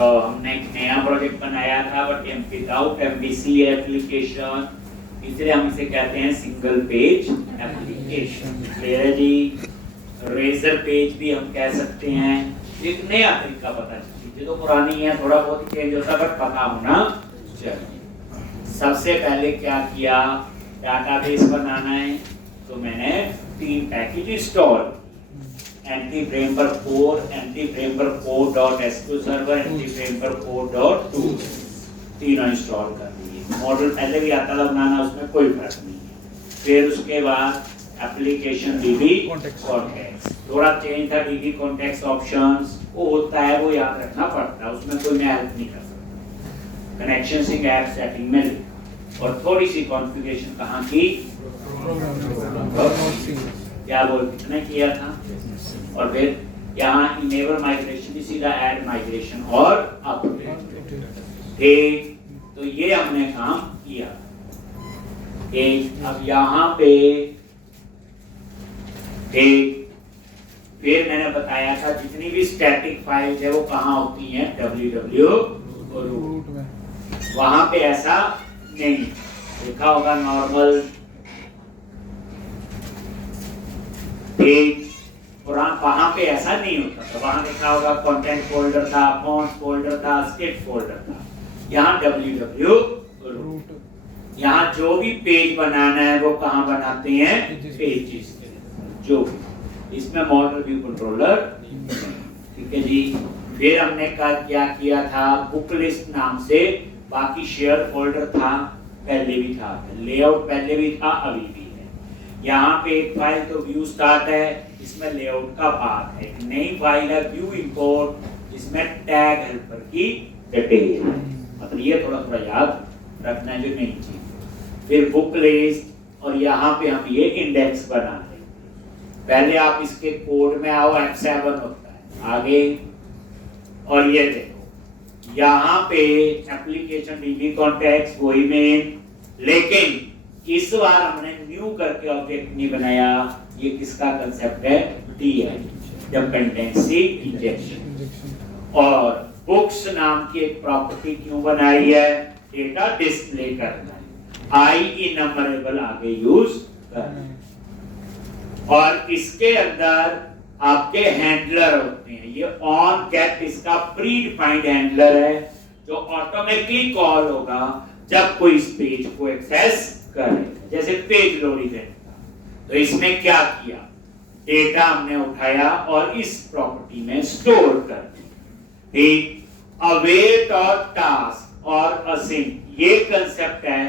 तो हमने एक नया प्रोजेक्ट बनाया था बट विदाउट MVC एप्लीकेशन, इसलिए हम इसे कहते हैं सिंगल पेज एप्लीकेशन। क्लियर है जी? रेजर पेज भी हम कह सकते हैं। एक नया तरीका पता चलिए, जो तो पुरानी है, थोड़ा बहुत चेंज होता है बट पता होना चाहिए। सबसे पहले क्या किया, डाटाबेस बनाना है, तो मैंने 3 package install, anti framework 4, anti framework 4.SQ server, anti framework 4.tools, तीनों इंस्टॉल कर दिए। मॉडल पहले भी आता था बनाना, उसमें कोई फर्क नहीं है। फिर उसके बाद एप्लीकेशन DB कॉन्टेक्स्ट, थोड़ा चेंज था, DB कॉन्टेक्स्ट ऑप्शंस वो होता है, वो याद रखना पड़ता है, उसमें कोई मैं हेल्प नहीं कर सकता। कनेक्शन सिंक ऐप सेटिंग में लिखा और थोड़ी सी कॉन्फ़िगरेशन कहाँ की, क्या बोल कितने किया था, और फिर यहाँ इनेबल माइग्रेशन भी सीधा ऐड माइग्रेशन और अपडेट। ठीक, तो ये हमने काम किया। ठीक, अब यहाँ पे ठीक, फिर मैंने बताया था जितनी भी स्टैटिक फाइल्स है वो कहाँ होती हैं, www रूट में। वहां पे ऐसा नहीं लिखा होगा नॉर्मल, ठीक, वहां पे ऐसा नहीं होता था। वहां लिखा होगा कंटेंट फोल्डर था, फॉन्ट्स फोल्डर था, स्क्रिप्ट फोल्डर था। यहाँ www रूट, यहाँ जो भी पेज बनाना है वो कहाँ बनाते हैं, पेजेस के, जो इसमें मॉडल व्यू कंट्रोलर। ठीक है जी। फिर हमने क्या किया था, बुक लिस्ट नाम से, बाकी शेयर फोल्डर था, पहले भी था, लेआउट पहले भी था, अभी भी है। यहाँ पे एक फाइल तो व्यू स्टार्ट है, इसमें लेआउट का पार्ट है। एक नई फाइल है व्यू इंपोर्ट, इसमें टैग हेल्पर की डिटेल है। मतलब ये थोड़ा थोड़ा याद रखना है जो नई चीज। फिर बुक लिस्ट, और यहाँ पे हम ये इंडेक्स बना रहे हैं। पहले आप इसके कोड में आओ, F7 होता है आगे, और ये देखो यहाँ पे एप्लीकेशन DB कॉन्टेक्स्ट वही मेन, लेकिन इस बार हमने न्यू करके ऑब्जेक्ट नहीं बनाया। ये किसका कंसेप्ट है, DI, डिपेंडेंसी इंजेक्शन। और बुक्स नाम की एक प्रॉपर्टी क्यों बनाई है, डेटा डिस्प्ले करना है, IEnumerable आगे यूज करना है। और इसके अंदर आपके हैंडलर होते हैं, ये ऑन गेट इसका प्री डिफाइंड हैंडलर है, जो ऑटोमेटिकली कॉल होगा जब कोई इस पेज को एक्सेस करे, जैसे पेज लोडिंग है। तो इसमें क्या किया, डेटा हमने उठाया और इस प्रॉपर्टी में स्टोर कर दिया। अवेट और टास्क और असिंक, ये कंसेप्ट है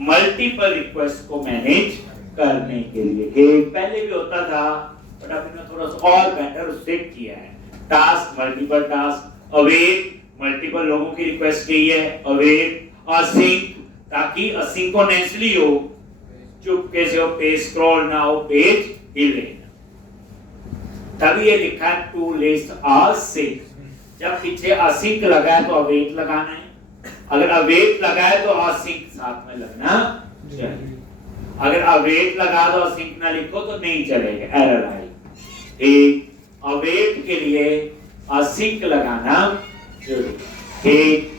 मल्टीपल रिक्वेस्ट को मैनेज करने के लिए। पहले भी होता था बट हमने थोड़ा सा और बेटर सेट किया है। Task multiple task, await multiple लोगों की रिक्वेस्ट की है, अवेट, असिंक ताकि असिंक्रोनसली हो, चुपके से हो, पेज स्क्रॉल ना हो, पेज हिले ना। तभी ये लिखा है टू लिस्ट असिंक। जब पीछे असिंक लगा है तो अवेट लगाना है, अगर अवेट लगा है तो असिंक साथ में लगना चाहिए। अगर अवेट लगा दो असिंक ना लिखो तो नहीं चलेगा, एरर आएगी। अवेट के लिए असिंक लगाना जरूरी है।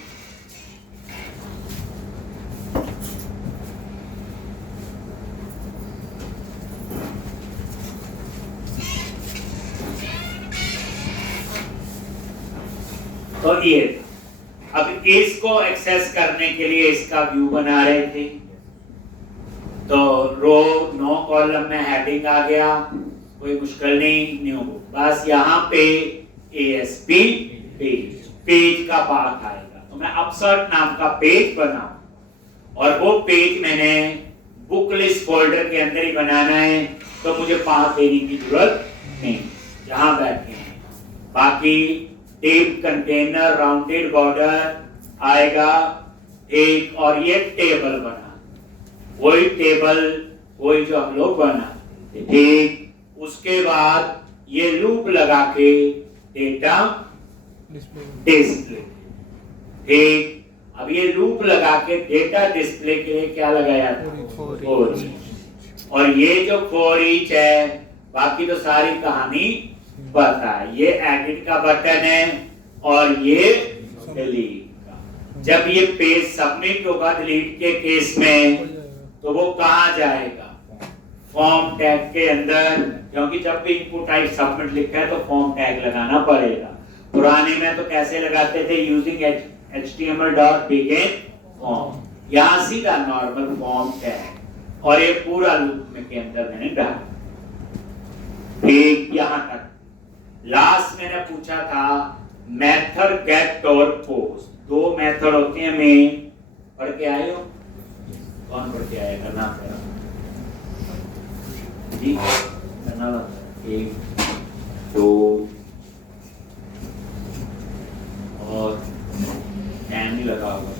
तो ये अब इसको एक्सेस करने के लिए इसका व्यू बना रहे थे, तो रो 9 कॉलम में हेडिंग आ गया, कोई मुश्किल नहीं, न्यू, बस यहाँ पे ASP पेज का पाथ आएगा। तो मैं अपसर्ट नाम का पेज बनाऊं और वो पेज मैंने बुक लिस्ट फोल्डर के अंदर ही बनाना है, तो मुझे पाथ देने की जरूरत नहीं, जहां बैठे हैं। बाकी टेप कंटेनर राउंडेड बॉर्डर आएगा एक, और ये टेबल बना, वही टेबल वही जो हम लोग बना। ठीक, उसके बाद ये लूप लगा के डेटा डिस्प्ले। ठीक, अब ये लूप लगा के डेटा डिस्प्ले के लिए क्या लगाया, फॉर ईच। और ये जो फॉर ईच है, बाकी तो सारी कहानी पता है। ये एडिट का बटन है और ये डिलीट का। जब ये पेज सबमिट होगा डिलीट के केस में तो वो कहाँ जाएगा? फॉर्म टैग के अंदर, क्योंकि जब भी इनपुट टाइप सबमिट लिखा है तो फॉर्म टैग लगाना पड़ेगा। पुराने में तो कैसे लगाते थे? यूजिंग html.begin फॉर्म, यहाँ सीधा नॉर्मल फॉर्म टैग, और ये पूरा लूप में के अंदर मैंने डाला। ठीक, यहाँ तक। लास्ट मैंने पूछा था मेथड गेट और पोस्ट, दो मेथड होते हैं मेन। पढ़ के आए हो? कौन पढ़ के आएगा? ना जी करना, 1 2 और टाइम नहीं लगा होगा।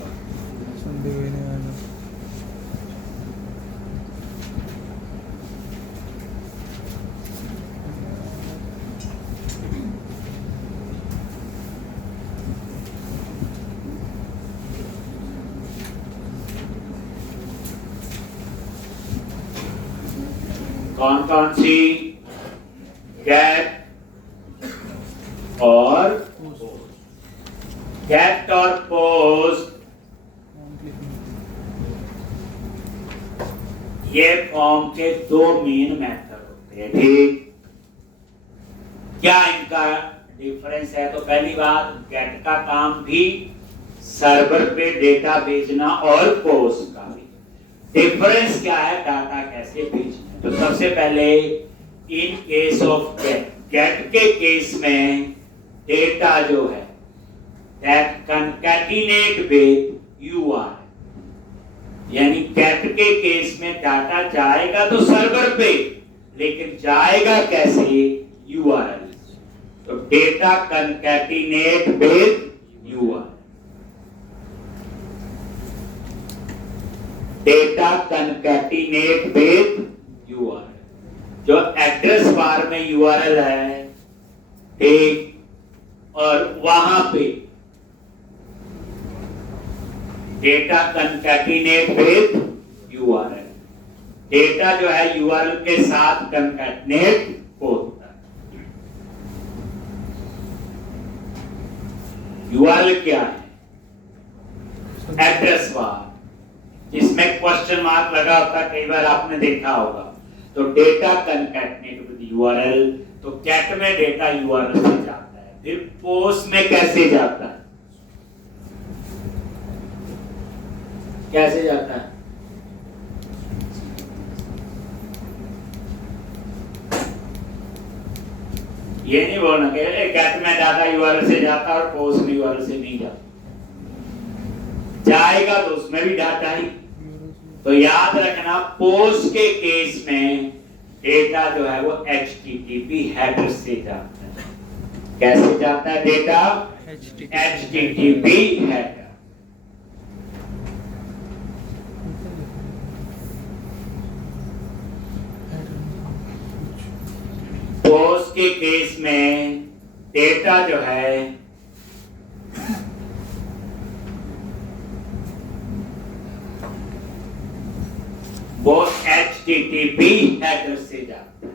कौन कौन सी? गेट और गेट और पोस्ट, ये फॉर्म के दो मेन मेथड होते हैं। ठीक, क्या इनका डिफरेंस है? तो पहली बात, गेट का काम भी सर्वर पे डेटा भेजना और पोस्ट का भी। डिफरेंस क्या है? डाटा कैसे भेजना। तो सबसे पहले इन केस ऑफ गेट के केस में डेटा जो है दैट कंकैटिनेट विद यूआरएल, यानी गेट के केस में डाटा जाएगा तो सर्वर पे, लेकिन जाएगा कैसे? यूआरएल। तो data concatenate with URL, data concatenate with URL. जो एड्रेस बार में यूआरएल है, ठीक, और वहां पे data concatenate with URL, data जो है यूआरएल के साथ कंकैटिनेट होता है। यूआरएल क्या है? एड्रेस बार, जिसमें क्वेश्चन मार्क लगा होता है, कई बार आपने देखा होगा। तो डेटा कंकैटिनेट विद यूआरएल, तो कैट में डेटा यूआरएल से जाता है। फिर पोस्ट में कैसे जाता है? कैसे जाता है? ये नहीं बोलना कि कैट में डाटा यूआरएल से जाता और पोस्ट में यूआरएल से नहीं जाता। जाएगा तो उसमें भी डाटा ही। तो याद रखना, पोस्ट के केस में डेटा जो है वो HTTP हेडर से जाता है। कैसे जाता है डेटा? HTTP header. पोस्ट के केस में डेटा जो है वो HTTP हेडर से जाता है।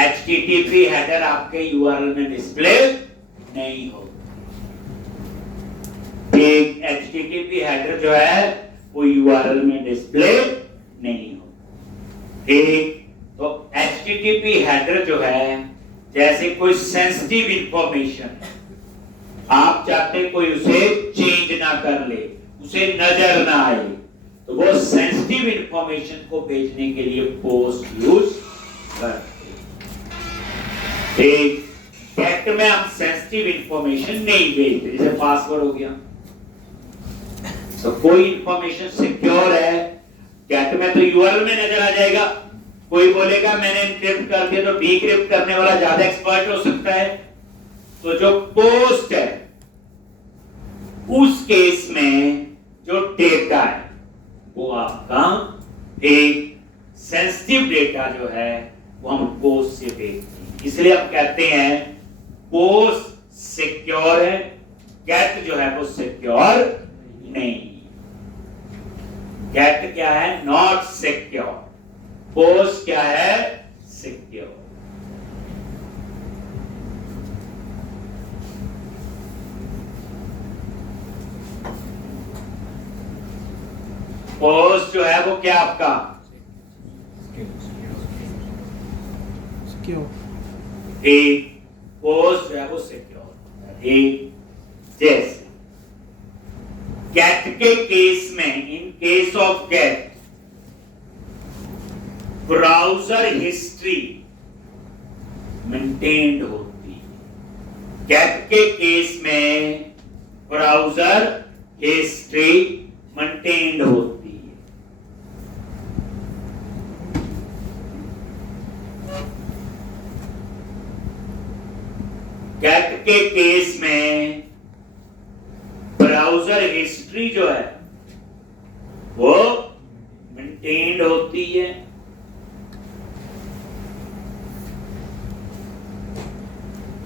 HTTP हेडर आपके यूआरएल में डिस्प्ले नहीं होगा। एक HTTP हेडर जो है वो यूआरएल में डिस्प्ले नहीं होगा। ठीक, तो HTTP हेडर जो है, जैसे कोई सेंसिटिव इंफॉर्मेशन आप चाहते कोई उसे चेंज ना कर ले, उसे नजर ना आए, तो वो सेंसिटिव इंफॉर्मेशन को भेजने के लिए पोस्ट यूज करते हैं। गेट में हम सेंसिटिव इंफॉर्मेशन नहीं भेजते, जैसे पासवर्ड हो गया। तो कोई इंफॉर्मेशन सिक्योर है, गेट में तो यूआरएल में नजर आ जाएगा। कोई बोलेगा मैंने एन्क्रिप्ट कर दिया, तो डीक्रिप्ट करने वाला ज्यादा एक्सपर्ट हो सकता है। तो जो पोस्ट है उस केस में जो डेटा है वो आपका एक सेंसिटिव डेटा जो है वो हम पोस्ट से भेजते हैं, इसलिए हम कहते हैं पोस्ट सिक्योर है, गेट जो है वो सिक्योर नहीं। गेट क्या है? Not secure. पोस्ट क्या है? सिक्योर। पोस्ट जो है वो क्या आपका ठीक, पोस्ट जो है वो सिक्योर। ठीक, जैसे गेट के केस में, in case of GET browser history maintained होती है। गेट के केस में ब्राउजर हिस्ट्री मेंटेन्ड होती है। गेट के केस में ब्राउजर हिस्ट्री जो है वो मेंटेन्ड होती है।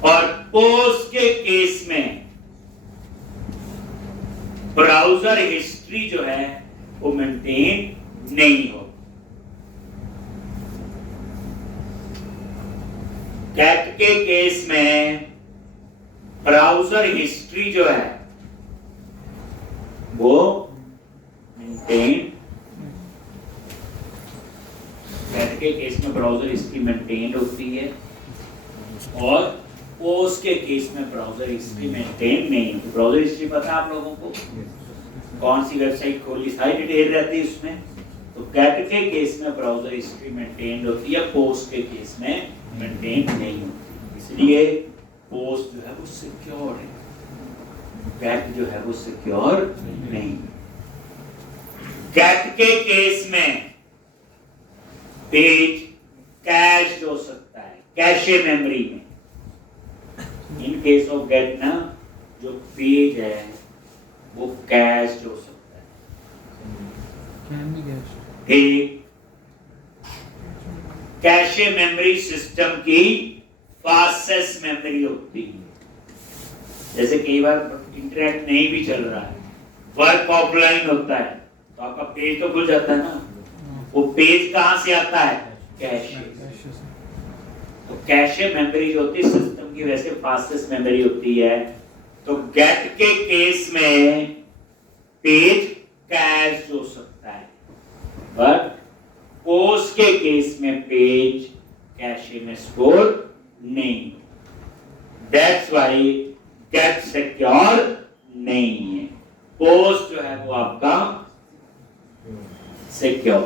और पोस्ट के केस में ब्राउजर हिस्ट्री जो है वो मेंटेन नहीं हो। गेट के केस में ब्राउजर हिस्ट्री जो है वो मेंटेन, गेट के केस में ब्राउजर हिस्ट्री मेंटेन होती है और पोस्ट के केस में ब्राउजर हिस्ट्री मेंटेन नहीं होती। ब्राउजर हिस्ट्री पता है आप लोगों को, कौन सी वेबसाइट खोली, सारी डिटेल रहती है उसमें। तो गेट के केस में ब्राउजर हिस्ट्री मेंटेन होती है, पोस्ट के केस में मेंटेन नहीं होती। इसलिए पोस्ट जो है वो सिक्योर है, गेट जो है वो सिक्योर नहीं। गेट के केस में पेज कैश हो सकता है, कैशे मेमोरी में। इन केस ऑफ गेट ना, जो पेज है वो कैश हो सकता है। ठीक, कैशे मेमोरी सिस्टम की फास्टेस्ट मेमोरी होती है। जैसे कई बार इंटरनेट नहीं भी चल रहा है, वर्क ऑफलाइन होता है, तो आपका पेज तो खुल जाता है ना। वो पेज कहां से आता है? कैशे। तो कैशे मेमोरी जो होती है सिस्टम की वैसे फास्टेस्ट मेमोरी होती है। तो गेट के केस में पेज कैश हो सकता है, बट पोस्ट के केस में पेज कैशे में स्टोर नहीं। दैट्स व्हाई गेट सिक्योर नहीं है, पोस्ट जो है वो आपका सिक्योर।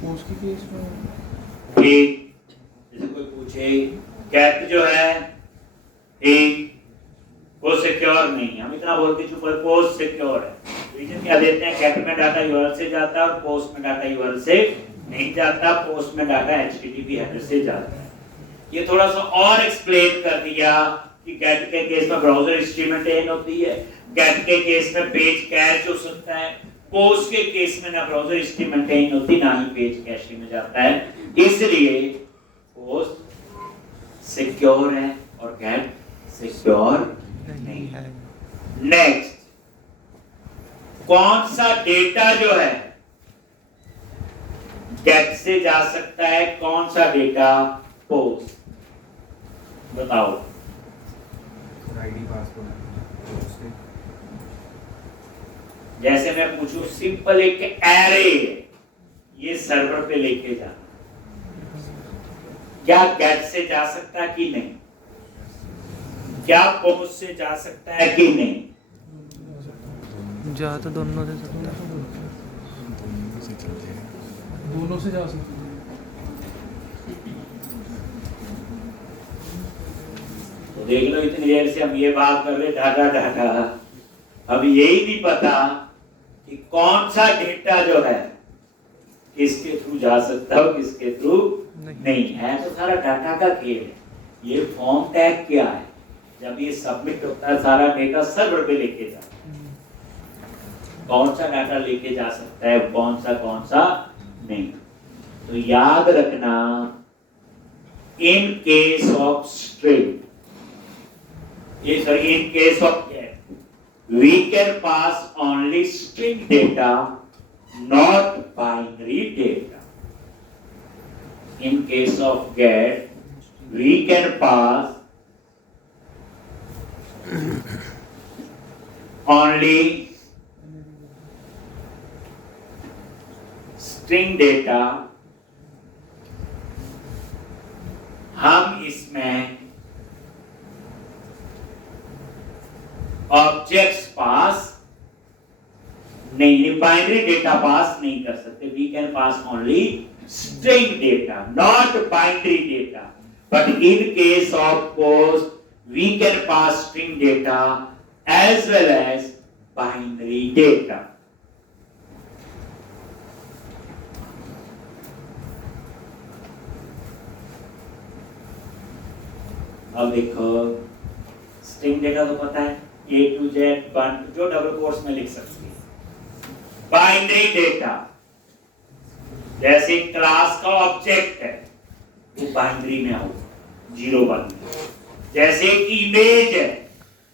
पोस्ट के केस में ठीक, जैसे कोई पूछे गेट जो है ठीक वो सिक्योर नहीं है, हम इतना बोल के चुप है, पोस्ट सिक्योर है। रीजन क्या देते हैं? गेट में डाटा यूआरएल से जाता है और पोस्ट में डाटा यूआरएल से नहीं जाता, पोस्ट में डाटा एचटीटीपी हेडर से जाता है। ये थोड़ा सा और एक्सप्लेन कर दिया कि गेट के केस में ब्राउजर हिस्ट्री मेंटेन होती है, गेट के केस में पेज कैश हो सकता है, पोस्ट के केस में ना ब्राउजर हिस्ट्री मेंटेन होती ना ही पेज कैशे में जाता है। इसलिए पोस्ट सिक्योर है और गेट सिक्योर नहीं है। नेक्स्ट, कौन सा डेटा जो है गेट से जा सकता है, कौन सा डेटा पोस्ट? बताओ। ID password. जैसे मैं पूछूं सिंपल एक एरे ये सर्वर पे लेके जाना, क्या गेट से जा सकता है कि नहीं? क्या पोस्ट से जा सकता है कि नहीं? जा तो दोनों से सकता है, दोनों से जा सकते हैं। तो देख लो, इतनी देर से हम ये बात कर रहे डाटा डाटा, अब यही नहीं पता कि कौन सा डेटा जो है किसके थ्रू जा सकता है और किसके थ्रू नहीं है। तो सारा डाटा का खेल है। ये फॉर्म टैग क्या है? जब ये सबमिट होता है सारा डेटा सर्वर पे लेके जाता है, कौन सा डाटा लेके जा सकता है, कौन सा नहीं। तो याद रखना, इन case of string, in case of get, we can pass only string data, not binary data. In case of get, we can pass only string data हम इसमें ऑब्जेक्ट्स पास नहीं, बाइनरी डेटा पास नहीं कर सकते. We can pass only string data, not binary data. But in case of POST we can pass string data as well as binary data. अब देखो string data तो पता है A to Z, जो double course में लिख सकते हैं. बाइनरी डेटा जैसे क्लास का ऑब्जेक्ट है वो बाइनरी में होगा, 0-1. जैसे इमेज है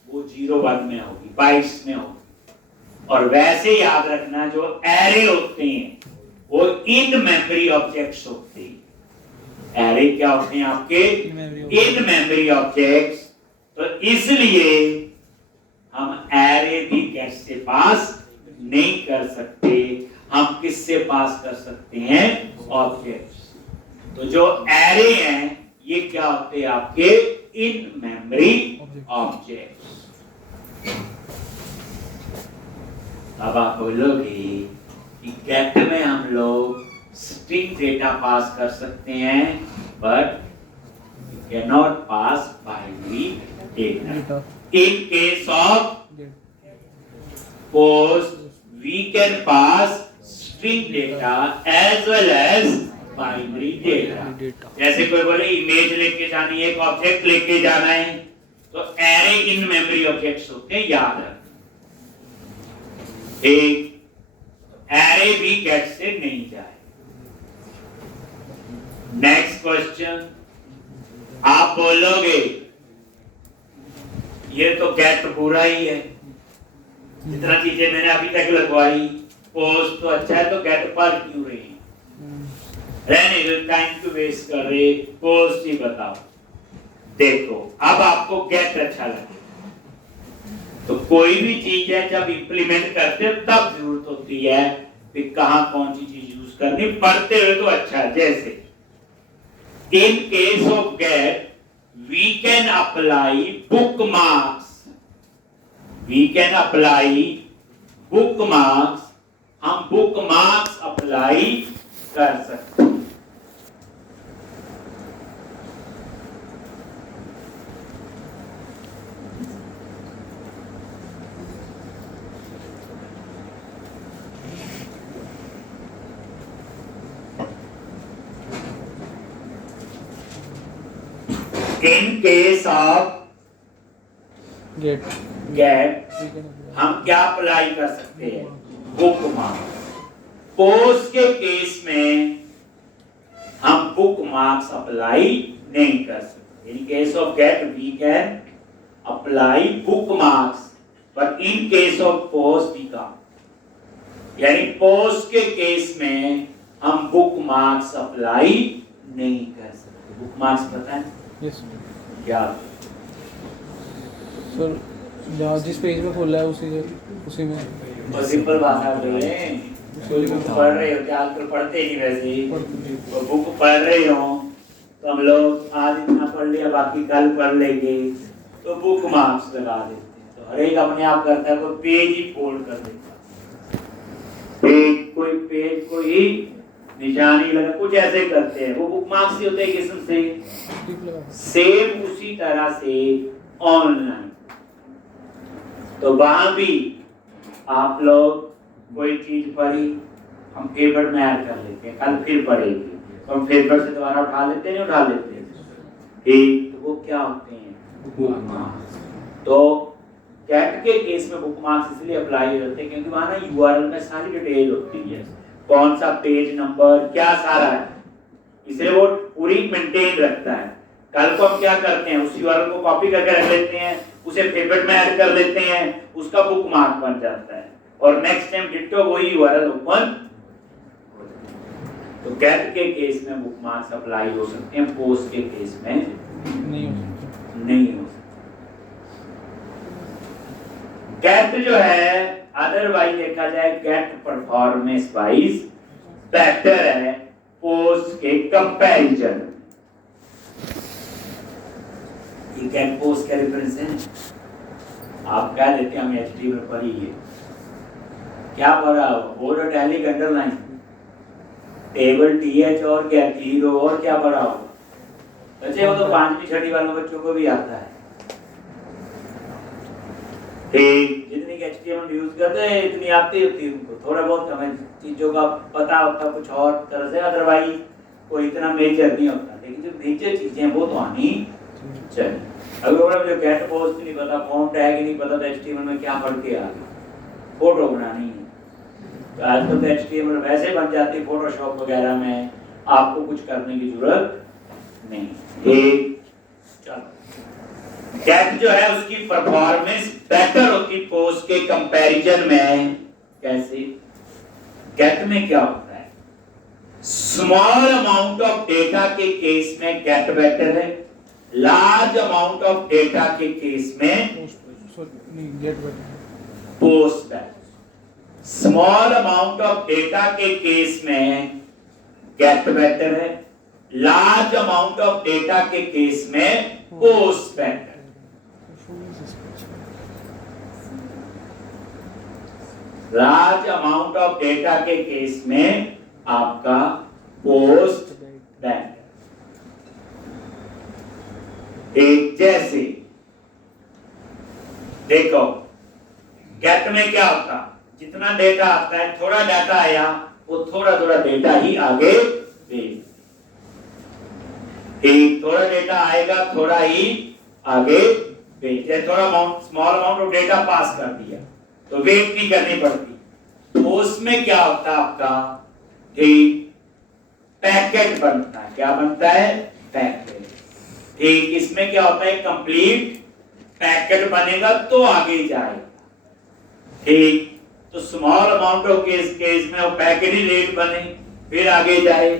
वो 0-1 में होगी, बाइट्स में होगी. और वैसे याद रखना जो एरे होते हैं वो इन मेमोरी ऑब्जेक्ट्स होते हैं. एरे क्या होते हैं आपके? In memory objects. तो इसलिए हम एरे भी कैसे पास नहीं कर सकते, हम किससे पास कर सकते हैं? ऑब्जेक्ट्स. तो जो एरे हैं ये क्या होते हैं आपके? In memory objects. अब आप बोलोगे कि गेट में हम लोग स्ट्रिंग डेटा पास कर सकते हैं but can not pass binary data. In case of post, we can pass string data as well as binary data. जैसे कोई बोले इमेज लेके जानी है, एक ऑब्जेक्ट लेके जाना है, तो एरे इन मेमोरी ऑब्जेक्ट्स होते हैं, याद रख. एक एरे भी गेट से नहीं जाए. नेक्स्ट क्वेश्चन, आप बोलोगे ये तो गेट पूरा ही है, जितना चीजें मैंने अभी तक लगवाई, पोस्ट तो अच्छा है तो गेट पर क्यों रही है? रहने दो, टाइम क्यों वेस्ट कर रहे, पोस्ट ही बताओ. देखो अब आपको गेट अच्छा लगे तो कोई भी चीज है जब इंप्लीमेंट करते हैं तब जरूरत होती है कि कहां कौन सी चीज यूज करनी. पढ़ते हुए तो अच्छा है. जैसे in case of get we can apply bookmarks. We can apply bookmarks. हम bookmarks apply कर सकते हैं. In case of get हम क्या अप्लाई कर सकते हैं? बुकमार्क. पोस्ट के केस में हम बुकमार्क्स अप्लाई नहीं कर सकते. In case of GET we can apply bookmarks but in case of POST we can't. यानी पोस्ट के केस में हम बुकमार्क्स अप्लाई नहीं कर सकते. बुकमार्क्स पता है? यस क्या सर, जहाँ जिस पेज में खोला है उसी में तो सिंपल बात है. कोई बुक पढ़ रहे हो क्या? आजकल पढ़ते ही वैसे ही. तो बुक पढ़ रहे हो तो हम लोग आज इतना पढ़ लिया बाकी कल पढ़ लेंगे तो बुक मार्क्स लगा देते हैं. तो हर एक अपने आप करता है, कोई पेज ही फोल्ड कर देता है, कोई पेज को ही निशानी लगा, कुछ ऐसे करते हैं. वो बुक मार्क्स ही होते हैं किस्म से. सेम उसी तरह से ऑनलाइन तो वहां भी आप लोग कोई चीज पढ़ी, हम फेवरेट में ऐड कर लेते हैं, कल फिर पढ़ेंगे तो हम फेवरेट से दोबारा उठा लेते हैं, उठा लेते हैं. ठीक, तो वो क्या होते हैं? बुकमार्क्स. तो गेट के केस में बुकमार्क्स इसलिए अप्लाई होते हैं क्योंकि वहां ना यूआरएल में सारी डिटेल होती है, कौन सा पेज नंबर क्या सारा है, इसलिए वो पूरी मेंटेन रखता है. कल को हम क्या करते हैं, उस यूआरएल को कॉपी करके रख लेते हैं, उसे फेवरेट में ऐड कर देते हैं, उसका बुकमार्क बन जाता है और नेक्स्ट टाइम डिट्टो वही यूआरएल ओपन. तो गेट के केस में बुकमार्क्स अप्लाई हो सकते हैं, पोस्ट के केस में नहीं हो सकते. गेट जो है अदरवाइज देखा जाए गेट परफॉर्मेंस वाइज बेटर है पोस्ट के कंपैरिजन। ये गेट पोस्ट का रेफरेंस है। आप क्या लेते हैं, हम एचटीएमएल पढ़िए, क्या पढ़ा हो, bold italic underline, table TH और क्या हीरो और क्या पढ़ा हो बच्चे, वो तो 5वीं 6वीं वालों बच्चों को भी आता है। ठीक, जितनी एचटीएमएल यूज करते हैं इतनी आती होती है उनको, थोड़ा बहुत हमें चीजों का पता होता कुछ और तरह से, अदरवाइज कोई इतना मेजर नहीं होता, लेकिन जो मेजर चीजें हैं वो तो आनी चाहिए। अगर मुझे गेट पोस्ट नहीं पता, फॉर्म टैग नहीं पता, तो एचटीएमएल में क्या पढ़ के आ गया, फोटो बनानी है। तो आजकल तो एचटीएमएल वैसे बन जाती है फोटोशॉप वगैरह में, आपको कुछ करने की जरूरत नहीं। ठीक, चलो, गेट जो है उसकी परफॉर्मेंस बेटर होती पोस्ट के कंपैरिजन में। कैसे? गेट में क्या होता है, स्मॉल अमाउंट ऑफ डेटा के केस में गेट बेटर है, लार्ज अमाउंट ऑफ डेटा के केस में post better. Small amount of data के केस में गेट बेटर है, लार्ज अमाउंट ऑफ डेटा के केस में post better. Large amount of data के केस में आपका पोस्ट बेटर। एक जैसे देखो गेट में क्या होता, जितना डेटा आता है, थोड़ा डाटा आया वो थोड़ा थोड़ा डेटा ही आगे भेज, एक थोड़ा डेटा आएगा थोड़ा ही आगे भेज, थोड़ा small amount of data pass कर दिया तो वेट नहीं करनी पड़ती। तो उसमें क्या होता है आपका, ठीक, पैकेट बनता है। क्या बनता है? पैकेट। ठीक, इसमें क्या होता है, कंप्लीट पैकेट बनेगा तो आगे जाएगा। ठीक, तो स्मॉल अमाउंट ऑफ केस में वो पैकेट ही लेट बने फिर आगे जाए।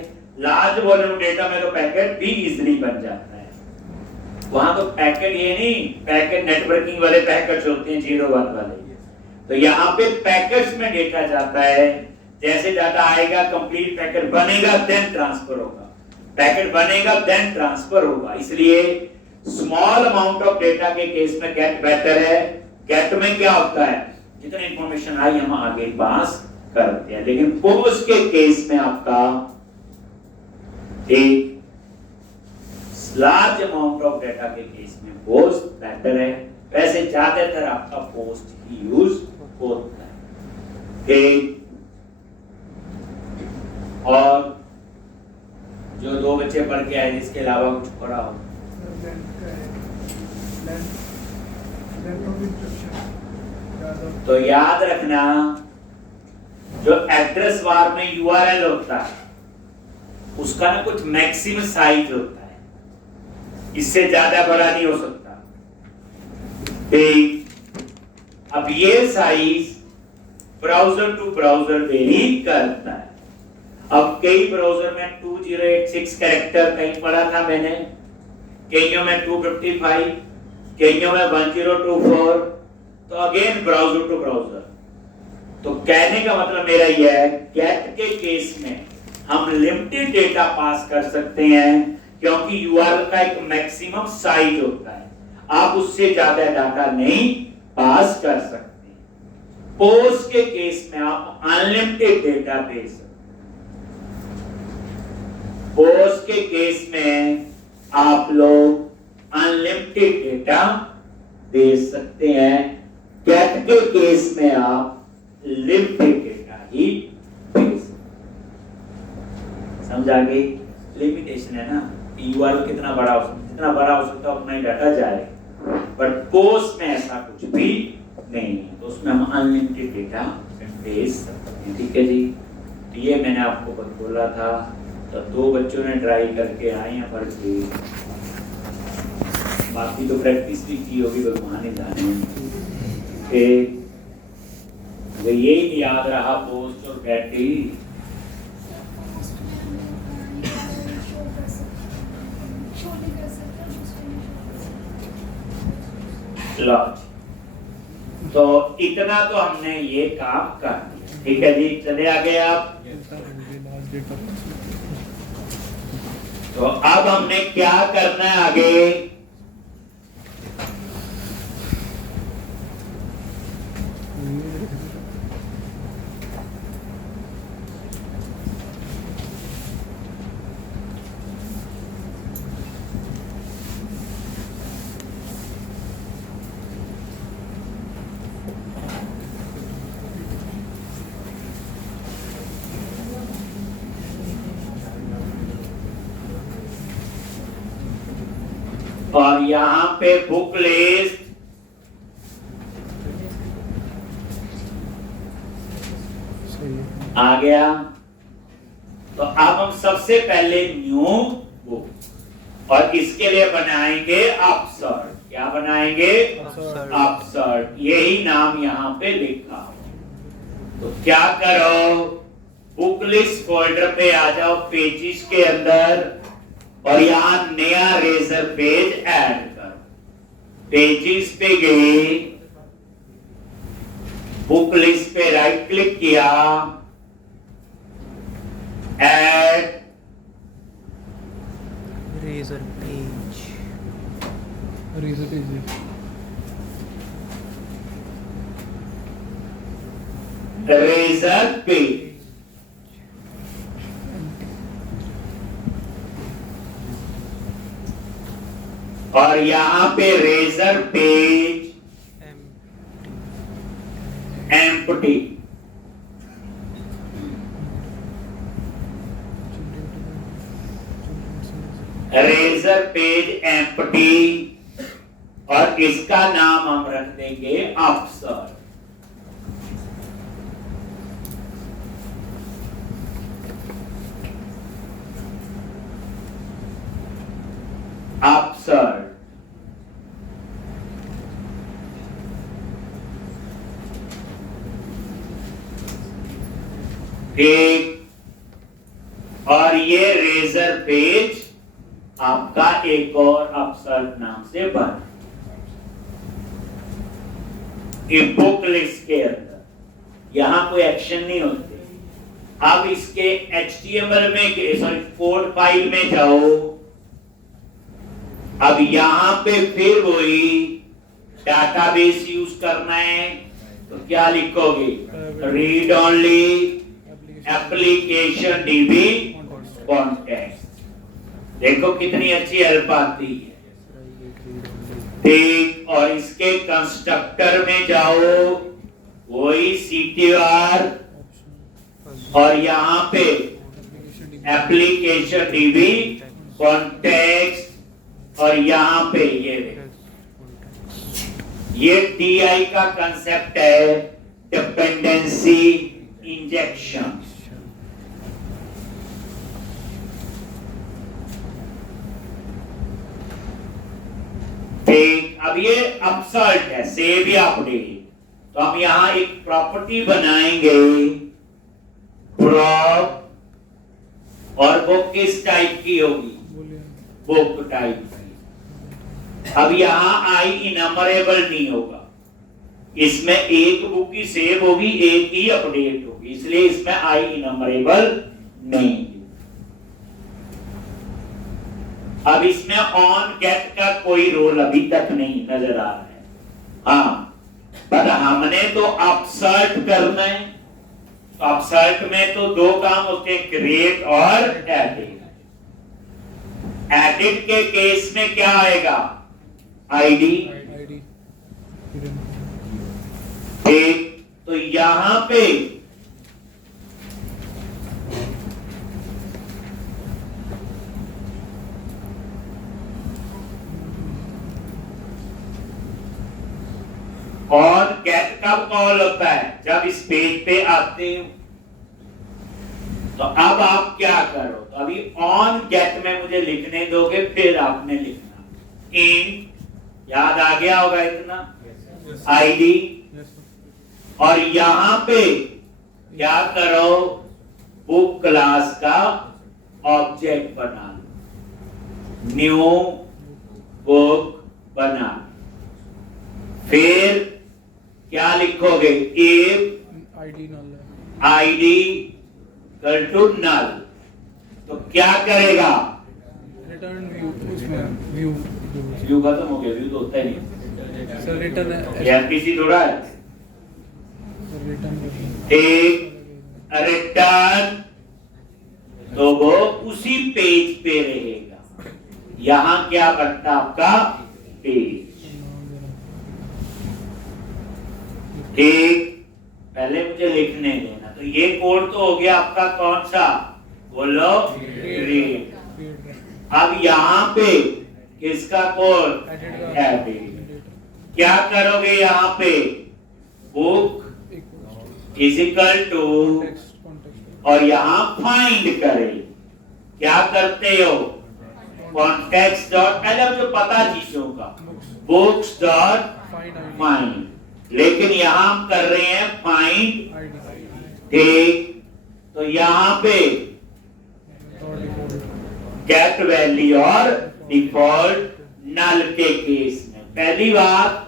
लार्ज वॉल्यूम डेटा में तो पैकेट भी इजीली बन जाता है। वहां तो पैकेट ये नहीं, पैकेट नेटवर्किंग वाले पैकेट्स होते हैं 01 वाले, तो यहाँ पे पैकेट्स में डेटा जाता है। जैसे डाटा आएगा कंप्लीट पैकेट बनेगा देन ट्रांसफर होगा, पैकेट बनेगा देन ट्रांसफर होगा। इसलिए स्मॉल अमाउंट ऑफ डेटा के केस में गेट बेटर है। गेट में क्या होता है, जितनी इंफॉर्मेशन आई हम आगे पास करते हैं, लेकिन पोस्ट के केस में आपका एक लार्ज अमाउंट ऑफ डेटा के केस में पोस्ट बेटर है। वैसे ज्यादातर आपका पोस्ट ही यूज होता है। एक और जो दो बच्चे पढ़ के आए, इसके अलावा कुछ पढ़ा हो तो याद रखना, जो एड्रेस बार में यूआरएल होता है उसका ना कुछ मैक्सिमम साइज होता है, इससे ज्यादा बड़ा नहीं हो सकता। अब ये size browser to browser vary करता है। अब कई ब्राउजर में 2086 कैरेक्टर कहीं पढ़ा था मैंने, कईयों में 255, कईयों में 1024, तो अगेन ब्राउजर टू ब्राउजर। तो कहने का मतलब मेरा यह है, गेट के केस में हम लिमिटेड डेटा पास कर सकते हैं क्योंकि यूआरएल का एक मैक्सिमम साइज होता है, आप उससे ज्यादा डाटा नहीं पास कर सकते। पोस्ट के केस में आप अनलिमिटेड डेटा भेज सकते। पोस्ट के केस में आप लोग अनलिमिटेड डेटा भेज सकते हैं, गेट के केस में आप लिमिटेड डेटा ही भेज सकते। समझ आ गई? लिमिटेशन है ना, यूआरएल कितना बड़ा हो सकता, जितना बड़ा हो सकता उतना ही डाटा जाएगा, बट पोस्ट में ऐसा कुछ भी नहीं है, तो उसमें हम अनलिमिटेड डेटा भेज सकते हैं। ठीक है जी, तो ये मैंने आपको बोला था। तो दो बच्चों ने ट्राई करके आए हैं पढ़ के, बाकी तो प्रैक्टिस भी की होगी, भगवान ही जाने। यही याद रहा पोस्ट और गेट ही। तो इतना तो हमने ये काम कर दिया। ठीक है जी, चले आगे आप। तो अब हमने क्या करना है आगे? और यहां पे बुक लिस्ट आ गया। तो अब हम सबसे पहले न्यू बुक और इसके लिए बनाएंगे अपसर्ट। क्या बनाएंगे? अपसर्ट। यही नाम यहां पे लिखा। तो क्या करो, बुक लिस्ट फोल्डर पे आ जाओ, पेजेस के अंदर, और यहां नया रेजर पेज ऐड करो। पेजेस पे गए, बुक लिस्ट पे राइट क्लिक किया, add razor page. Razor page. और यहां पे razor page empty. Razor page empty, और इसका नाम हम रख देंगे अपसर्ट। अपसर्ट। ठीक। और ये रेजर पेज आपका एक और अपसर्ट नाम से बन। बुक लिस्ट के अंदर यहां कोई एक्शन नहीं होते। अब इसके HTML में, सॉरी, कोड फाइल में जाओ। अब यहां पे फिर वही डाटाबेस यूज करना है। तो क्या लिखोगे? Read only application dB context. देखो कितनी अच्छी हेल्प आती है। ठीक। और इसके कंस्ट्रक्टर में जाओ, वही CTR, और यहां पे एप्लीकेशन डीबी कॉन्टेक्स्ट, और यहां पे ये TI का कंसेप्ट है, डिपेंडेंसी इंजेक्शन। ठीक। अब ये अपसर्ट है, सेव या अपडेट। तो हम यहां एक प्रॉपर्टी बनाएंगे, प्रॉप, और वो किस टाइप की होगी? बुक टाइप की। अब यहां आई इनमरेबल नहीं होगा, इसमें एक बुक ही सेव होगी, एक ही अपडेट होगी, इसलिए इसमें आई इनमरेबल नहीं। अब इसमें ऑन गेट का कोई रोल अभी तक नहीं नजर आ रहा है। हाँ, पर हमने तो अपसर्ट करना है। तो अपसर्ट में तो दो काम होते हैं, क्रिएट और एडिट। एडिट के केस में क्या आएगा? आईडी। ठीक। तो यहां पे ऑन गेट कब कॉल होता है? जब इस पेज पे आते हो। तो अब आप क्या करो? तो अभी ऑन गेट में मुझे लिखने दोगे, फिर आपने लिखना इन, याद आ गया होगा इतना, आईडी। और यहां पे क्या करो? बुक क्लास का ऑब्जेक्ट बना लो, न्यू बुक बना। फिर क्या लिखोगे? If ID equal to null, तो क्या करेगा? रिटर्न व्यू, उसमें व्यू व्यू खत्म हो गया, व्यू तो होता ही नहीं। सर रिटर्न ये एमपीसी थोड़ा है। रिटर्न एक रिटर्न, तो वो उसी पेज पे रहेगा। यहां क्या बनता आपका? पेज। ठीक, पहले मुझे लिखने देना। तो ये कोड तो हो गया आपका कौन सा? बोलो, रीड। अब यहाँ पे किसका कोड? एडिट। क्या करोगे यहाँ पे? बुक इज इक्वल टू, और यहाँ फाइंड करें। क्या करते हो? कॉन्टेक्स्ट डॉट, पहले मुझे पता चीजों का, बुक्स डॉट फाइंड, लेकिन यहां हम कर रहे हैं फाइंड। ठीक, तो यहां पे गेट वैल्यू और डिफॉल्ट नल के केस में पहली बात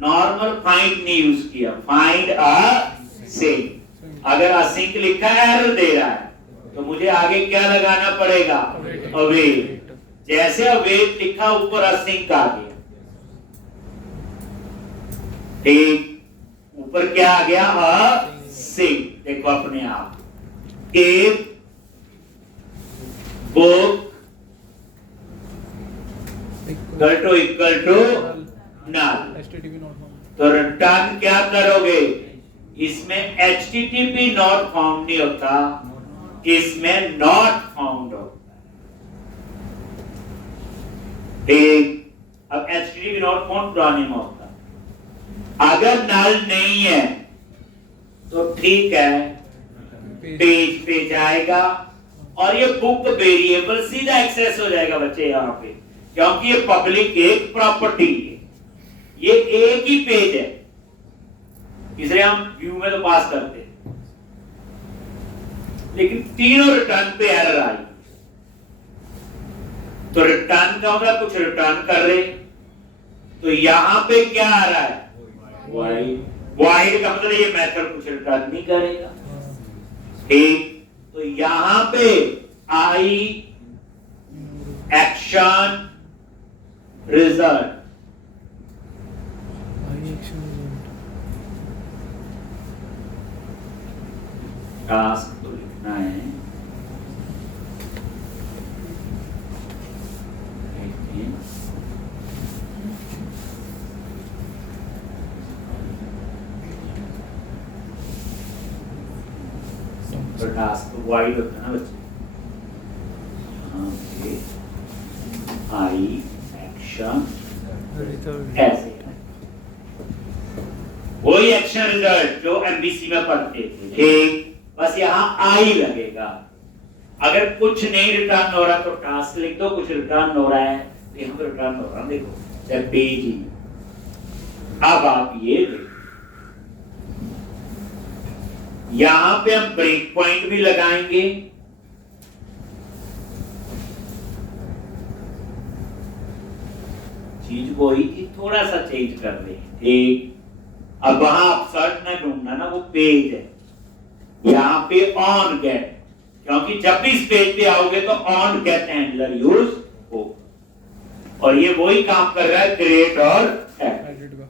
नॉर्मल फाइंड नहीं यूज किया, फाइंड असिंक। अगर असिंक लिखा है एरर दे रहा है तो मुझे आगे क्या लगाना पड़ेगा? अवेट। जैसे अवेट लिखा ऊपर असिंक आ गया। ठीक, ऊपर क्या आ गया? असिंक। देखो अपने आप, if book equal to null, तो रिटर्न क्या करोगे? इसमें HTTP नॉट फाउंड नहीं होता, इसमें नॉट फाउंड होता। ठीक, अब HTTP नॉट फाउंड पुराने में होता। अगर नल नहीं है तो ठीक है, पेज पे जाएगा और ये बुक वेरिएबल सीधा एक्सेस हो जाएगा बच्चे यहाँ पे, क्योंकि ये पब्लिक एक प्रॉपर्टी है, ये एक ही पेज है, इसलिए हम व्यू में तो पास करते हैं। लेकिन तीनों रिटर्न पे एरर आई, तो रिटर्न का होगा कुछ रिटर्न कर रहे, तो यहां पे क्या आ रहा है? वाइड। वाइड का मतलब ये मेथड कुछ रिटर्न नहीं करेगा। ठीक, तो यहां पे आई एक्शन रिजल्ट, टास्क तो लिखना है। तो टास्क वाइड होता है ना बच्चे, आई एक्शन ऐसे, वही एक्शन रिजल्ट जो एमबीसी में पढ़ते थे। ठीक, बस यहाँ आई लगेगा। अगर कुछ नहीं रिटर्न हो रहा तो टास्क लिख दो, कुछ रिटर्न हो रहा है तो यहाँ पे रिटर्न हो रहा, देखो चाहे पेज ही। अब आप ये देखो, यहां पे हम ब्रेक पॉइंट भी लगाएंगे, चीज वही थी, थोड़ा सा चेंज कर रहे हैं। ठीक, अब वहां आप सर्च ना ढूंढना ना, वो पेज है, यहां पे ऑन गेट, क्योंकि जब भी इस पेज पे आओगे तो ऑन गेट हैंडलर यूज हो, और ये वही काम कर रहा है क्रिएट और एडिट का।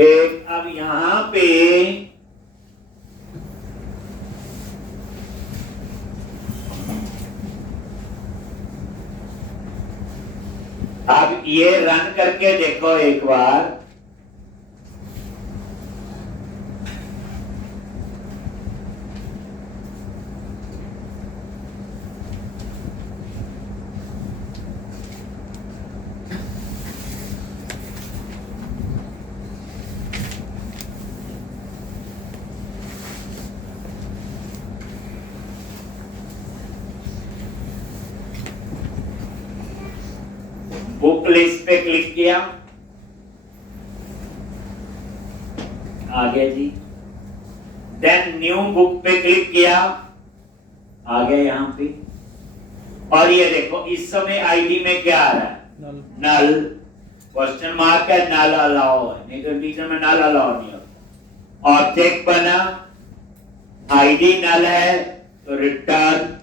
एक, अब यहां पे अब ये रन करके देखो एक बार। बुक लिस्ट पे क्लिक किया, आगे जी। देन न्यू बुक पे क्लिक किया, आगे यहां पे। और ये देखो इस समय आईडी में क्या आ रहा है? नल। क्वेश्चन मार्क है, नल अलाउ है, नहीं तो इंटीजर में नल अलाउ नहीं होता। ऑब्जेक्ट बना, आईडी नल है तो रिटर्न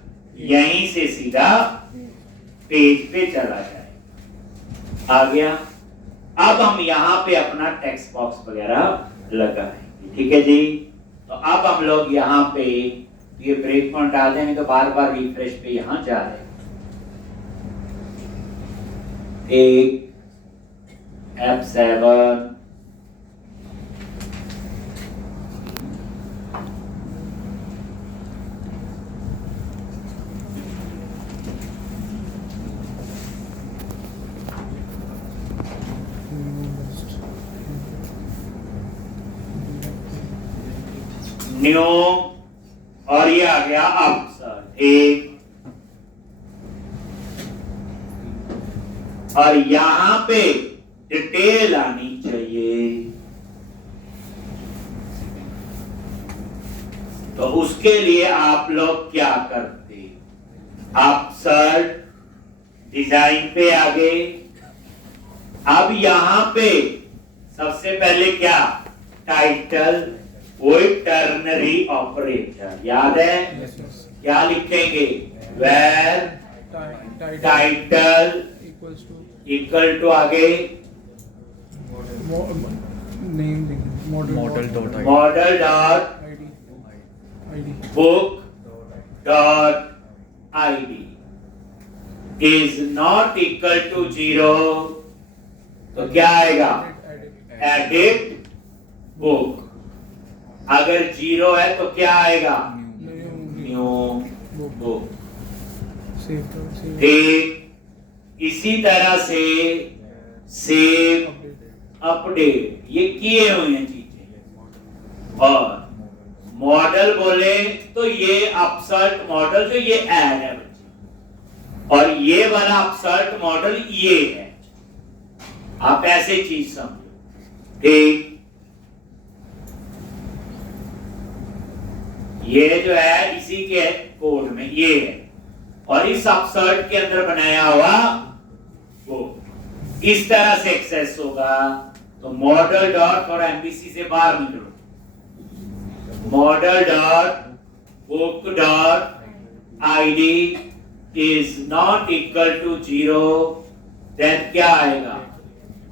यहीं से सीधा पेज पे चला जाए। आ गया। अब हम यहाँ पे अपना टेक्स्ट बॉक्स वगैरह लगाएंगे, ठीक है जी। तो अब हम लोग यहाँ पे ये ब्रेक पॉइंट डाल देंगे तो बार बार रिफ्रेश पे यहाँ जा रहे हैं। एक F7 न्यू, और ये आ गया अपसर्ट एक। और यहां पे डिटेल आनी चाहिए, तो उसके लिए आप लोग क्या करते? अपसर्ट डिजाइन पे आ गए। अब यहां पे सबसे पहले क्या? टाइटल, वही टर्नरी ऑपरेटर याद है? क्या लिखेंगे? वेर टाइटल इक्वल टू आगे name model dot model dot book dot ID is not equal to 0, तो क्या आएगा? Edit book. अगर 0 है तो क्या आएगा? New book. ठीक इसी तरह से सेव, अपडेट, ये किए हुए हैं चीजें। और मॉडल बोले तो ये अपसर्ट मॉडल जो ये ऐड है बच्चे, और ये वाला अपसर्ट मॉडल ये है। आप ऐसे चीज समझो, ठीक। ये जो है इसी के कोड में ये है, और इस अपसर्ट के अंदर बनाया हुआ वो इस तरह से एक्सेस होगा। तो मॉडल डॉट और एमबीसी से बाहर निकलो, model dot book dot ID is not equal to 0, then क्या आएगा?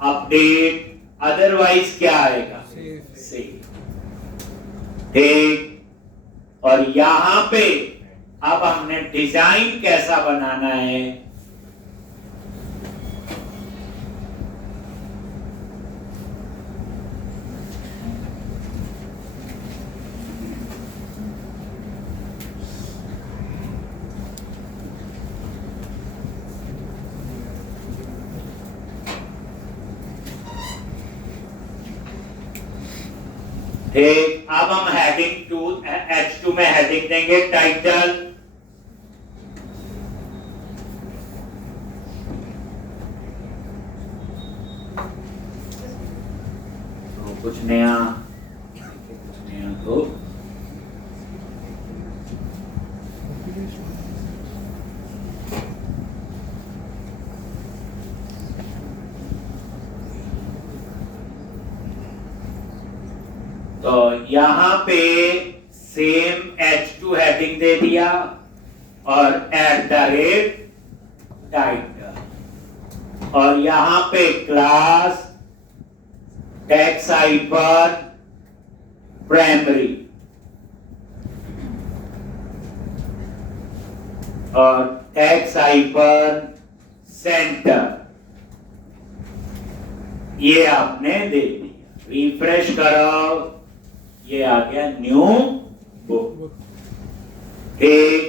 अपडेट, अदरवाइज क्या आएगा? सेव। ठीक। और यहां पे अब हमने डिजाइन कैसा बनाना है? ठीक। अब हम हेडिंग H2 में हेडिंग देंगे टाइटल, तो कुछ नया तो यहां पे सेम H2 हेडिंग दे दिया और @ टाइटल, और यहां पे क्लास टैक्स हाइपर प्राइमरी और टैक्स हाइपर सेंटर, ये आपने दे दिया, रिफ्रेश करो, ये आ गया न्यू बुक। ठीक,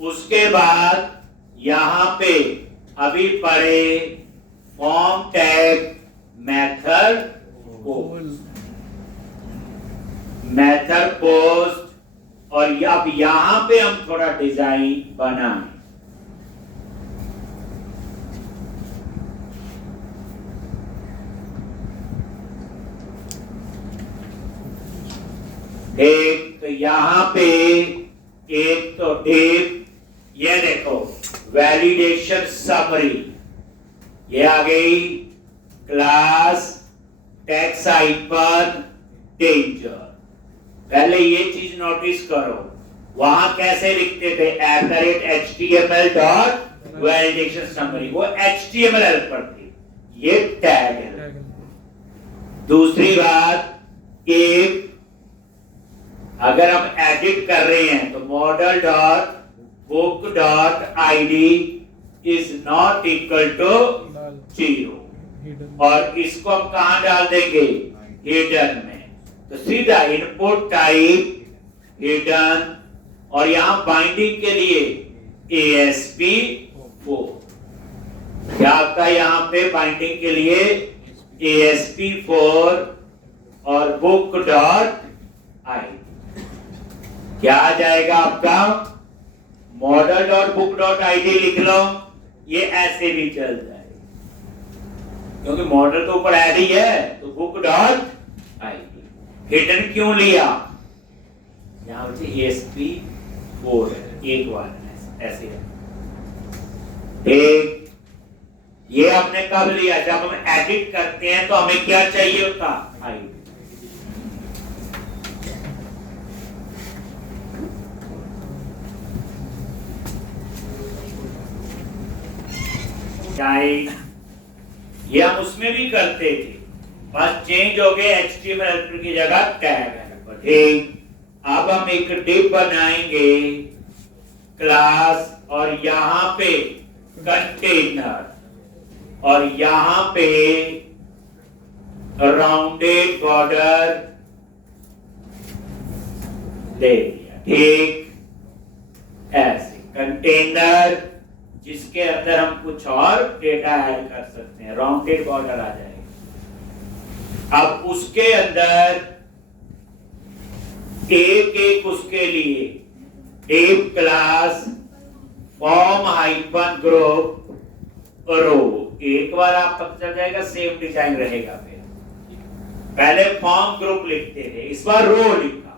उसके बाद यहां पे अभी पढ़े फॉर्म टैग मेथड पोस्ट, और अब यहां पे हम थोड़ा डिजाइन बनाएं। एक तो यहां पे एक तो डिप, ये देखो वैलिडेशन समरी, ये आ गई क्लास टेक्स्ट हाइफन डेंजर। पहले ये चीज नोटिस करो, वहां कैसे लिखते थे @html डॉट वैलिडेशन समरी, वो HTML हेल्पर थी, ये टैग है। दूसरी बात, एक अगर हम एडिट कर रहे हैं तो model dot book dot ID is not equal to 0, और इसको हम कहां डाल देंगे, हिडन में। तो सीधा इनपुट टाइप हिडन, और यहां बाइंडिंग के लिए ASP4, क्या आता है यहां पे बाइंडिंग के लिए ASP4 और बुक डॉट ID। क्या आ जाएगा आपका, model dot book dot ID लिख लो, ये ऐसे भी चल जाएगा क्योंकि मॉडल तो ऊपर ऐड ही है, तो बुक डॉट ID। हिडन क्यों लिया, यहां बच्चे ASP4 है, एक बार ऐसे है। ठीक, ये हमने कब लिया, जब हम एडिट करते हैं तो हमें क्या चाहिए होता, ID। ये हम उसमें भी करते थे, बस चेंज हो गए HTML हेल्पर की जगह टैग है। ठीक, अब हम एक डिव बनाएंगे क्लास, और यहां पे कंटेनर, और यहां पे राउंडेड बॉर्डर दे दिया। ठीक, ऐसे कंटेनर जिसके अंदर हम कुछ और डेटा ऐड कर सकते हैं, राउंडेड बॉर्डर आ जाएगा। अब उसके अंदर एक उसके लिए एक क्लास फॉर्म हाइफन ग्रुप रो, एक बार आप पता चल जाएगा, सेम डिजाइन रहेगा। फिर पहले फॉर्म ग्रुप लिखते थे, इस बार रो लिखा,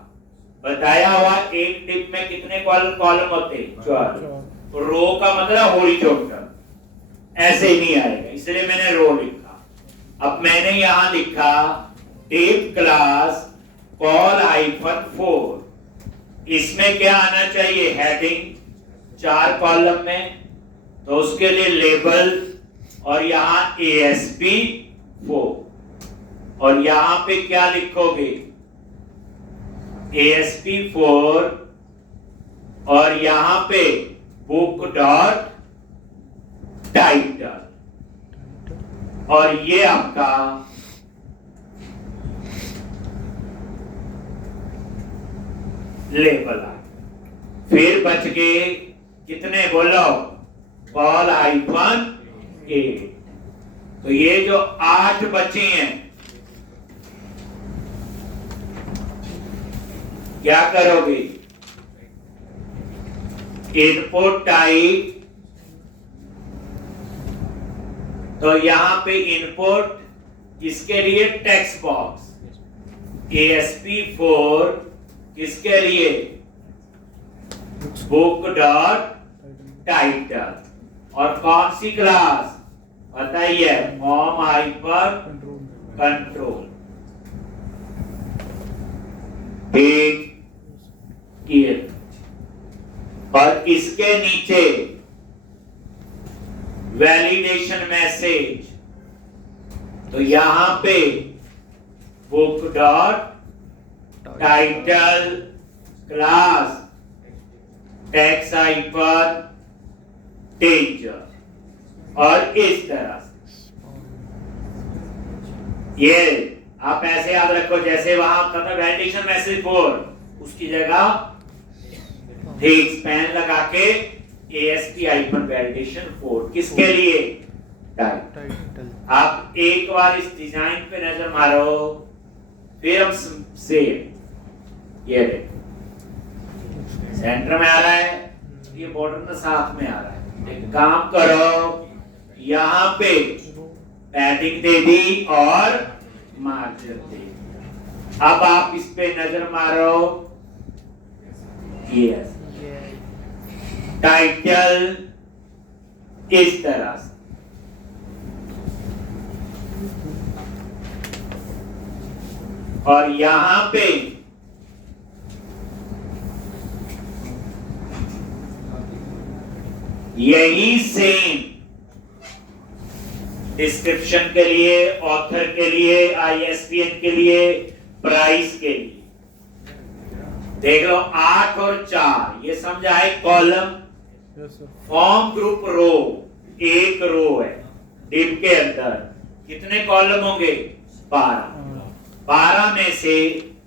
बताया हुआ एक डिप में कितने कॉलम होते हैं, 4। रो का मतलब हॉरिजॉन्टल, ऐसे ही नहीं आएगा, इसलिए मैंने रो लिखा। अब मैंने यहां लिखा डिव क्लास कॉल हाइफन 4, इसमें क्या आना चाहिए, हेडिंग 4 कॉलम में, तो उसके लिए लेबल, और यहां ASP4, और यहां पे क्या लिखोगे, ASP4, और यहां पे बुक डॉट टाइटल, और ये आपका लेबल आ। फिर बच गए कितने, बोलो, कॉल हाइफन 8। तो ये जो 8 बचे हैं, क्या करोगे, इनपुट टाइप, तो यहां पे इनपुट इसके लिए टेक्स्ट बॉक्स, ASP4 किसके लिए, बुक डॉट टाइटल, और कौन सी क्लास बताइए, फॉर्म हाइपर कंट्रोल। ठीक, ये, और इसके नीचे वैलिडेशन मैसेज, तो यहां पे book dot title class text hyphen danger, और इस तरह से। ये आप ऐसे याद रखो, जैसे वहां होता था वैलिडेशन मैसेज 4, उसकी जगह ठीक स्पैन लगा के ASP-validation 4 किसके लिए? टाइटल। आप एक बार इस डिजाइन पे नजर मारो, फिर हम से ये देखो सेंटर में आ रहा है, ये बॉर्डर ना साथ में आ रहा है। एक काम करो, यहाँ पे पैडिंग दे दी और मार्जिन दे दी। अब आप इस पे नजर मारो, ये टाइटल इस तरह से, और यहां पे यही सेम डिस्क्रिप्शन के लिए, ऑथर के लिए, ISBN के लिए, प्राइस के लिए। देख लो 8 और 4 ये समझा है कॉलम। फॉर्म ग्रुप रो, एक रो है डिव के अंदर, कितने कॉलम होंगे? 12 में से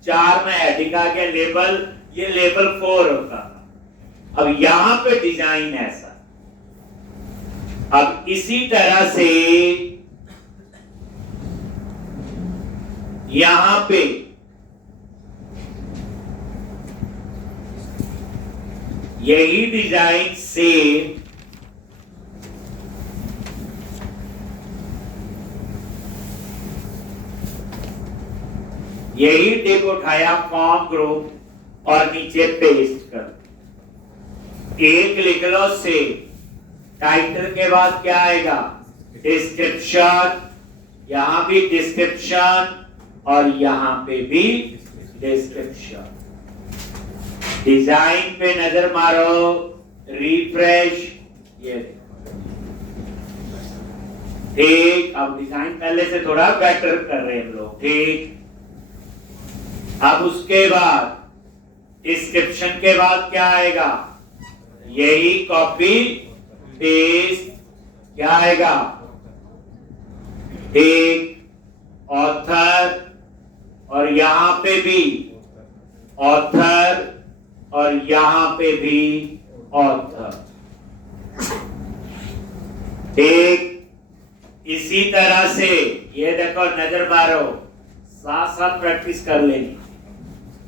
4 में हेडिंग आ गया लेबल, ये लेबल 4 होता था। अब यहां पे डिजाइन ऐसा, अब इसी तरह से यहां पे यही डिजाइन से यही डिव उठाया फॉर्म ग्रुप और नीचे पेस्ट कर, एक लिख लो से। टाइटल के बाद क्या आएगा? डिस्क्रिप्शन, यहां भी डिस्क्रिप्शन और यहां पे भी डिस्क्रिप्शन। डिजाइन पे नजर मारो, रिफ्रेश, ये ठीक। अब डिजाइन पहले से थोड़ा बेटर कर रहे हैं हम लोग, ठीक। अब उसके बाद डिस्क्रिप्शन के बाद क्या आएगा? यही कॉपी पेस्ट, क्या आएगा? ठीक, ऑथर, और यहां पे भी ऑथर और यहां पे भी ऑथर, ठीक। इसी तरह से ये देखो, नजर मारो, साथ साथ प्रैक्टिस कर लेनी,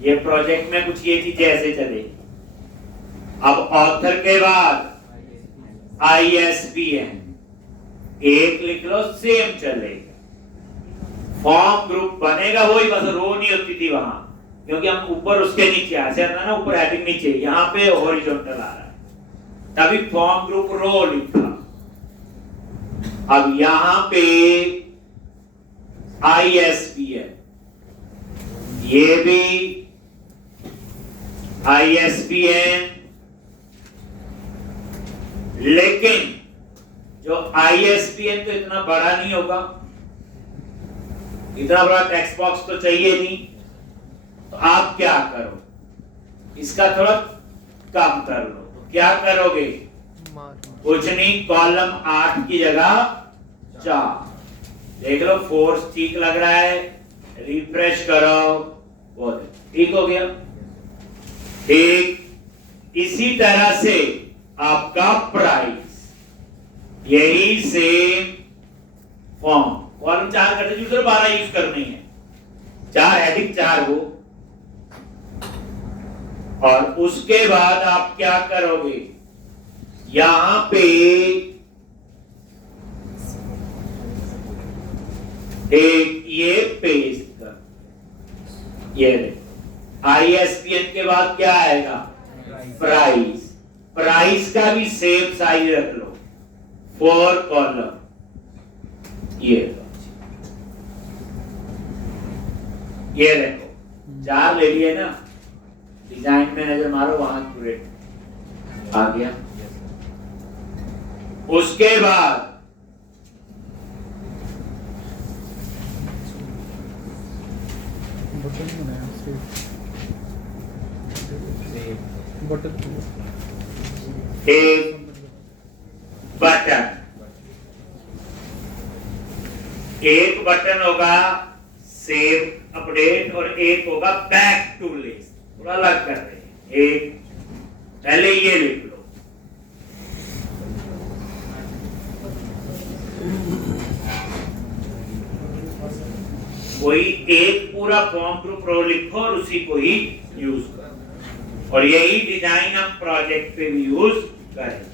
ये प्रोजेक्ट में कुछ ये चीजें ऐसे चलेगी। अब ऑथर के बाद ISBN, एक लिख लो, सेम चलेगा। फॉर्म ग्रुप बनेगा वही, बस रो नहीं होती थी वहां, क्योंकि हम ऊपर उसके नीचे ऐसे आता ना, ऊपर हेडिंग नीचे, यहाँ पे हॉरिजॉन्टल आ रहा है, तभी फॉर्म ग्रुप रो लिखा। अब यहां पे ISBN, ये भी ISBN, लेकिन जो ISBN तो इतना बड़ा नहीं होगा, इतना बड़ा टेक्स्ट बॉक्स तो चाहिए नहीं, तो आप क्या करो, इसका थोड़ा कम कर लो। तो क्या करोगे? कुछ नहीं, कॉलम 8 की जगह 4, देख लो फोर्स ठीक लग रहा है, रिफ्रेश करो, वो ठीक हो गया, ठीक। इसी तरह से आपका प्राइस, यही सेम फॉर्म, कॉलम 4 करते यूजर 12 यूज करनी है, 4 हेडिंग 4 हो। और उसके बाद आप क्या करोगे? यहां पे एक ये पेस्ट कर, ये ISBN के बाद क्या आएगा? प्राइस, प्राइस का भी सेम साइज रख लो, 4 कॉलम, ये देखो 4 ले लिए ना, डिजाइन में नजर मारो, वहां एक्यूरेट आ गया। उसके बाद एक बटन, एक बटन होगा सेव अपडेट, और एक होगा बैक टू लिस्ट, थोड़ा अलग कर रहे हैं। एक पहले ये लिख लो, कोई एक पूरा फॉर्म ग्रुप रो लिखो और उसी को ही यूज करो, और यही डिजाइन हम प्रोजेक्ट पे भी यूज करें।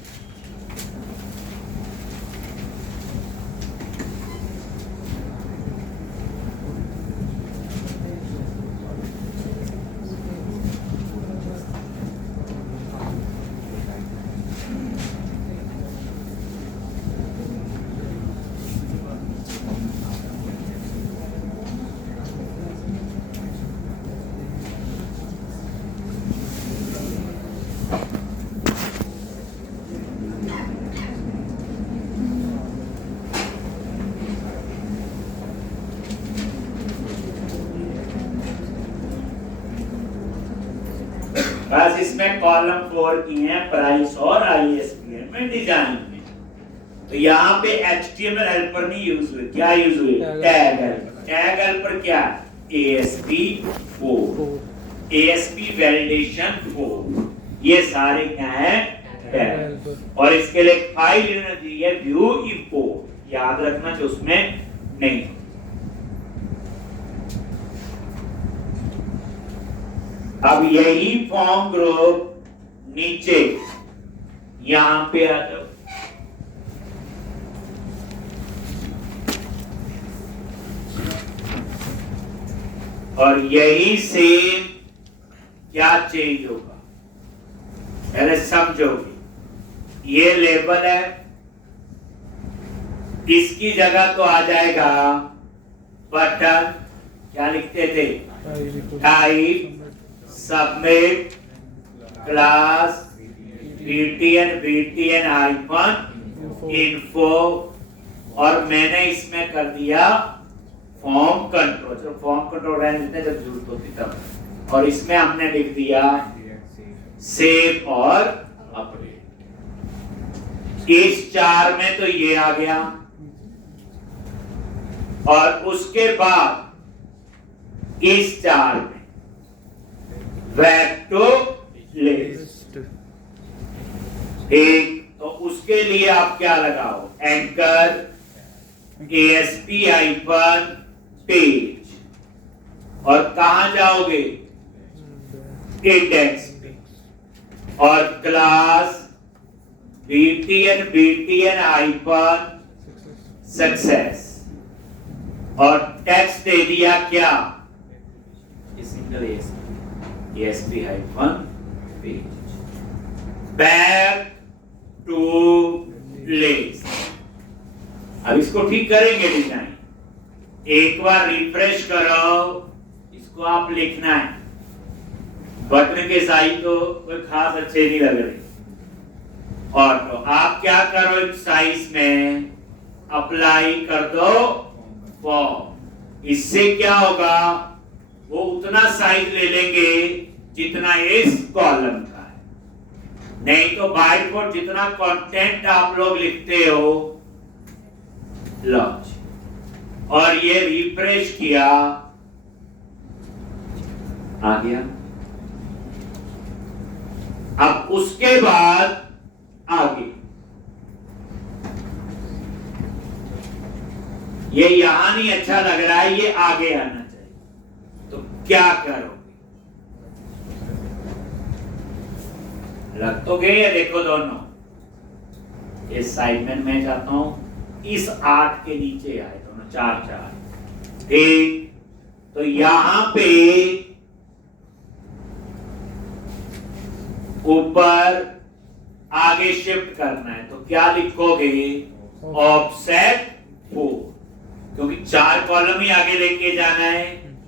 बस इसमें कॉलम 4 की है, प्राइस और ISBN में डिजाइन में। तो यहाँ पे HTML हेल्पर नहीं यूज हुई, क्या यूज हुई? Tag helper. टैग हेल्पर क्या? ASP4, ASP वैलिडेशन 4, ये सारे क्या है? टैग। और इसके लिए फाइल इन्होंने दी है व्यू इंपोर्ट, याद रखना जो उसमें नहीं। अब यही फॉर्म ग्रुप नीचे यहां पे आ जाओ, और यही सेम क्या चेंज होगा पहले समझोगे। ये लेबल है, इसकी जगह तो आ जाएगा बटन, क्या लिखते थे? Type submit class btn hyphen info, और मैंने इसमें कर दिया फॉर्म कंट्रोल। जो फॉर्म कंट्रोल रहने देते हैं जब जरूरत होती तब, और इसमें हमने लिख दिया सेव और अपडेट। इस 4 में तो ये आ गया, और उसके बाद इस 4 में बैक टू लिस्ट। ठीक, तो उसके लिए आप क्या लगाओ? एंकर ASP हाइफन पेज, और कहां जाओगे? इंडेक्स, और क्लास btn हाइफन सक्सेस, और टेक्स्ट दे दिया क्या? Single ASP hyphen page, back to list. अब इसको ठीक करेंगे डिजाइन, एक बार रिफ्रेश करो, इसको आप लिखना है। बटन के साइज तो कोई खास अच्छे नहीं लग रहे, और तो आप क्या करो, इस साइज में अप्लाई कर दो फॉर्म। इससे क्या होगा? वो उतना साइज ले लेंगे जितना इस कॉलम का है, नहीं तो बाय डिफॉल्ट जितना कंटेंट आप लोग लिखते हो लॉन्च, और ये रिफ्रेश किया, आ गया। अब उसके बाद आगे ये यहां नहीं अच्छा लग रहा है, ये आगे आना चाहिए, तो क्या करोगे? लग तो गए, देखो दोनों। इस साइड में मैं चाहता हूं इस 8 के नीचे आए दोनों, 4 4। ठीक, तो यहां पे ऊपर आगे शिफ्ट करना है, तो क्या लिखोगे? ऑफसेट 4, क्योंकि 4 कॉलम ही आगे लेके जाना है,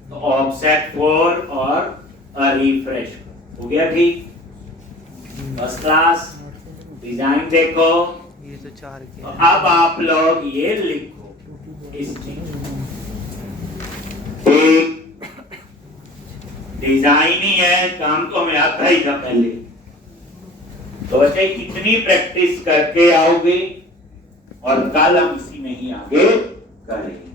तो ऑफसेट 4 और रिफ्रेश हो गया। ठीक, फर्स्ट क्लास। डिजाइन देखो, ये तो 4 के। तो अब आप लोग ये लिखो इस चीज। ठीक, डिजाइन ही है, काम तो हमें आता ही था पहले, तो वैसे कितनी प्रैक्टिस करके आओगे, और कल हम इसी में ही आगे करेंगे।